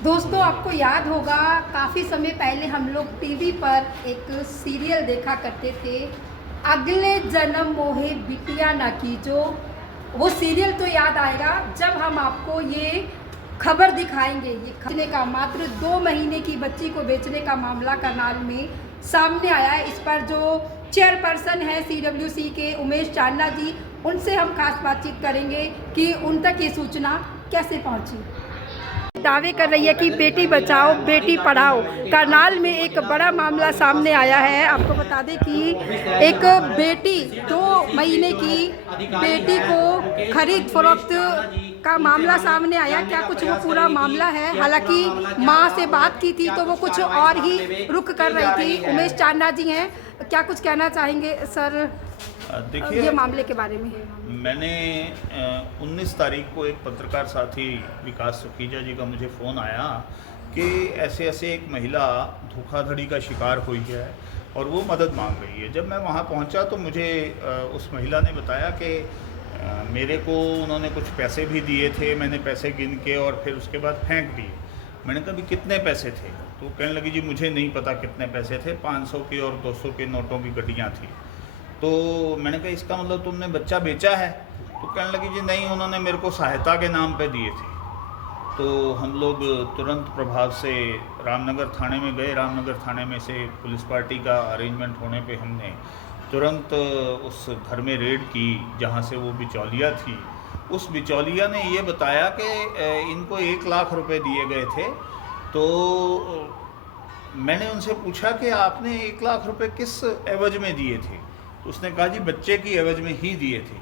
दोस्तों, आपको याद होगा काफ़ी समय पहले हम लोग टीवी पर एक सीरियल देखा करते थे, अगले जन्म मोहे बिटिया ना कीजो। वो सीरियल तो याद आएगा जब हम आपको ये खबर दिखाएंगे। ये बेचने का, मात्र 2 महीने की बच्ची को बेचने का मामला करनाल में सामने आया है। इस पर जो चेयरपर्सन है CWC के उमेश चांदना जी, उनसे हम खास बातचीत करेंगे कि उन तक ये सूचना कैसे पहुंची। दावे कर रही है कि बेटी बचाओ बेटी पढ़ाओ। करनाल में एक बड़ा मामला सामने आया है। आपको बता दें कि एक बेटी 2 महीने की बेटी को खरीद फरोख्त का मामला सामने आया। क्या कुछ वो पूरा मामला है? हालांकि माँ से बात की थी तो वो कुछ और ही रुख कर रही थी। उमेश चांदना जी हैं, क्या कुछ कहना चाहेंगे सर देखिए, ये मामले के बारे में? मैंने 19 तारीख को एक पत्रकार साथी विकास सुखीजा जी का मुझे फ़ोन आया कि ऐसे ऐसे एक महिला धोखाधड़ी का शिकार हुई है और वो मदद मांग रही है। जब मैं वहाँ पहुँचा तो मुझे उस महिला ने बताया कि मेरे को उन्होंने कुछ पैसे भी दिए थे, मैंने पैसे गिन के और फिर उसके बाद फेंक दिए। मैंने कहा भी कितने पैसे थे? तो कहने लगी जी मुझे नहीं पता कितने पैसे थे, 500 के और 200 के नोटों की गड्डियाँ थी। तो मैंने कहा इसका मतलब तुमने बच्चा बेचा है? तो कहने लगी जी नहीं, उन्होंने मेरे को सहायता के नाम पे दिए थे। तो हम लोग तुरंत प्रभाव से रामनगर थाने में गए। रामनगर थाने में से पुलिस पार्टी का अरेंजमेंट होने पे हमने तुरंत उस घर में रेड की जहाँ से वो बिचौलिया थी। उस बिचौलिया ने ये बताया कि इनको 1 लाख रुपए दिए गए थे। तो मैंने उनसे पूछा कि आपने 1 लाख रुपए किस एवज में दिए थे? तो उसने कहा जी बच्चे की एवज में ही दिए थे।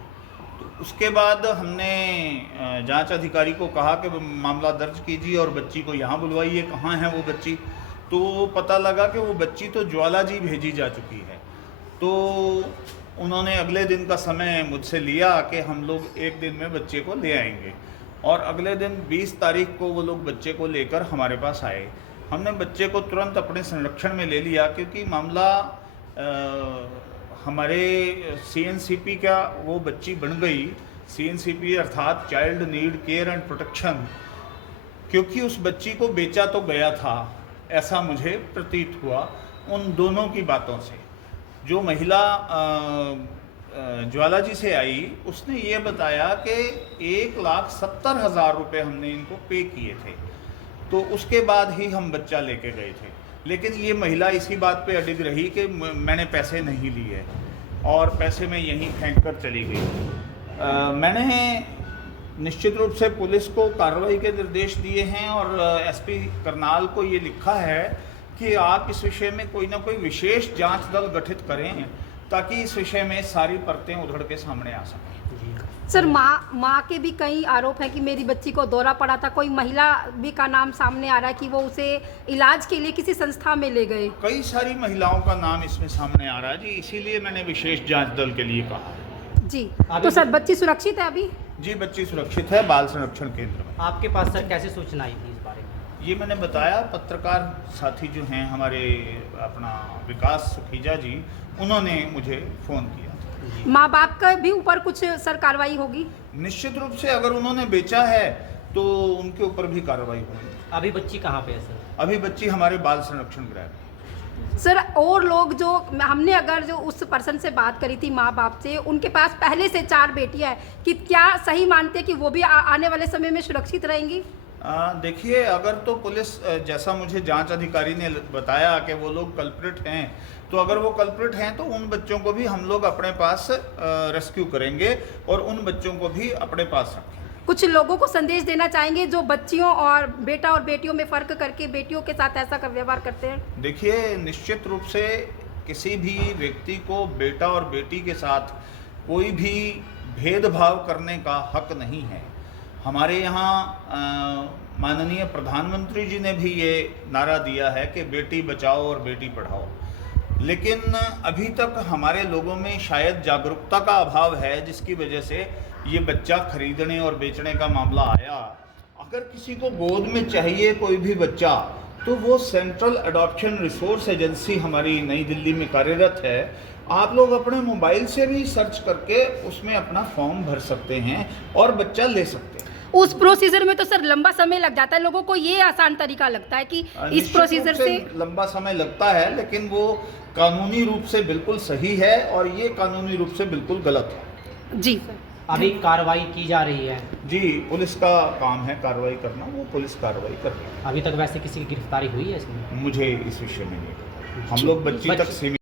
तो उसके बाद हमने जांच अधिकारी को कहा कि मामला दर्ज कीजिए और बच्ची को यहाँ बुलवाइए। कहाँ है वो बच्ची? तो पता लगा कि वो बच्ची तो ज्वाला जी भेजी जा चुकी है। तो उन्होंने अगले दिन का समय मुझसे लिया कि हम लोग 1 दिन में बच्चे को ले आएंगे। और अगले दिन 20 तारीख को वो लोग बच्चे को लेकर हमारे पास आए। हमने बच्चे को तुरंत अपने संरक्षण में ले लिया क्योंकि मामला हमारे CNCP का वो बच्ची बन गई। CNCP अर्थात child need care and protection, क्योंकि उस बच्ची को बेचा तो गया था, ऐसा मुझे प्रतीत हुआ उन दोनों की बातों से। जो महिला ज्वाला जी से आई उसने ये बताया कि 1,70,000 रुपये हमने इनको पे किए थे। तो उसके बाद ही हम बच्चा लेके गए थे। लेकिन ये महिला इसी बात पे अडिग रही कि मैंने पैसे नहीं लिए और पैसे मैं यहीं फेंक कर चली गई। मैंने निश्चित रूप से पुलिस को कार्रवाई के निर्देश दिए हैं और SP करनाल को ये लिखा है कि आप इस विषय में कोई ना कोई विशेष जांच दल गठित करें ताकि इस विषय में सारी परतें उधड़ के सामने आ सकें। सर, माँ के भी कई आरोप हैं कि मेरी बच्ची को दौरा पड़ा था। कोई महिला भी का नाम सामने आ रहा है कि वो उसे इलाज के लिए किसी संस्था में ले गए। कई सारी महिलाओं का नाम इसमें सामने आ रहा है जी, इसीलिए मैंने विशेष जांच दल के लिए कहा है जी। तो सर बच्ची सुरक्षित है अभी? जी, बच्ची सुरक्षित है बाल संरक्षण केंद्र में। आपके पास सर कैसे सूचना आई थी इस बारे में? ये मैंने बताया, पत्रकार साथी जो हैं हमारे अपना विकास सुखीजा जी, उन्होंने मुझे फ़ोन किया। माँ बाप का भी ऊपर कुछ सर कार्रवाई होगी? निश्चित रूप से अगर उन्होंने बेचा है तो उनके ऊपर भी कार्रवाई होगी। अभी बच्ची कहाँ पे है सर? अभी बच्ची हमारे बाल संरक्षण गृह में। सर, और लोग जो हमने अगर जो उस पर्सन से बात करी थी माँ बाप से, उनके पास पहले से 4 बेटियां हैं, कि क्या सही मानते हैं कि वो भी आने वाले समय में सुरक्षित रहेंगी? देखिए, अगर तो पुलिस, जैसा मुझे जांच अधिकारी ने बताया कि वो लोग कल्प्रिट हैं, तो अगर वो कल्प्रिट हैं तो उन बच्चों को भी हम लोग अपने पास रेस्क्यू करेंगे और उन बच्चों को भी अपने पास रखेंगे। कुछ लोगों को संदेश देना चाहेंगे जो बच्चियों और बेटा और बेटियों में फ़र्क करके बेटियों के साथ ऐसा का व्यवहार करते हैं? देखिए, निश्चित रूप से किसी भी व्यक्ति को बेटा और बेटी के साथ कोई भी भेदभाव करने का हक नहीं है। हमारे यहाँ माननीय प्रधानमंत्री जी ने भी ये नारा दिया है कि बेटी बचाओ और बेटी पढ़ाओ। लेकिन अभी तक हमारे लोगों में शायद जागरूकता का अभाव है, जिसकी वजह से ये बच्चा खरीदने और बेचने का मामला आया। अगर किसी को गोद में चाहिए कोई भी बच्चा तो वो सेंट्रल अडॉप्शन रिसोर्स एजेंसी हमारी नई दिल्ली में कार्यरत है। आप लोग अपने मोबाइल से भी सर्च करके उसमें अपना फॉर्म भर सकते हैं और बच्चा ले सकते हैं। उस प्रोसीजर में तो सर लंबा समय लग जाता है, लोगों को ये आसान तरीका लगता है कि इस निश्चित प्रोसीजर रूप से लंबा समय लगता है, लेकिन वो कानूनी रूप से बिल्कुल सही है और ये कानूनी रूप से बिल्कुल गलत है। जी अभी कार्रवाई की जा रही है। जी, पुलिस का काम है कार्रवाई करना, वो पुलिस कार्रवाई कर रही है। अभी तक वैसे किसी की गिरफ्तारी हुई है इसमें? मुझे इस विषय में नहीं पता, हम लोग बच्ची तक सीमित